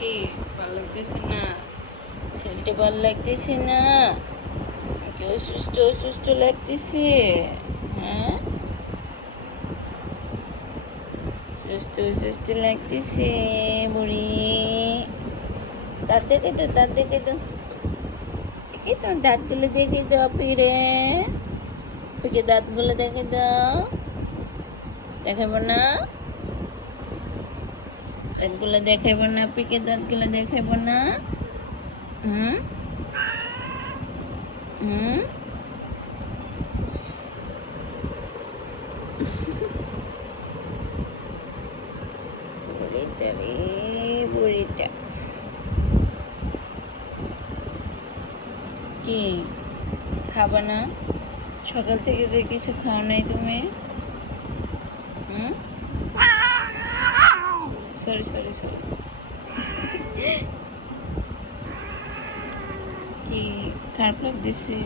কি ভালো লাগতেছে না? শরীরটা ভালো লাগতেছে না? কি অসুস্থ অসুস্থ লাগতেছে? হ্যাঁ, সুস্থ সুস্থ লাগতেছে বুড়ি। দাঁত দেখে তো, দাঁত দেখে তো, দেখে তো দাঁতগুলো দেখে দাও পিড়ে, পিকে দাঁতগুলো দেখে দাও। দেখাবো না? দাঁতগুলো দেখাবো না? পিকে দাঁতগুলো দেখাবো না? হুম হুম। বুড়িটা রে, বুড়িটা। কি খাবা না? সকাল থেকে যে কিছু খাও নাই তুমি? হুম, সরি সরি সরি। কি খারাপ লাগতেছে?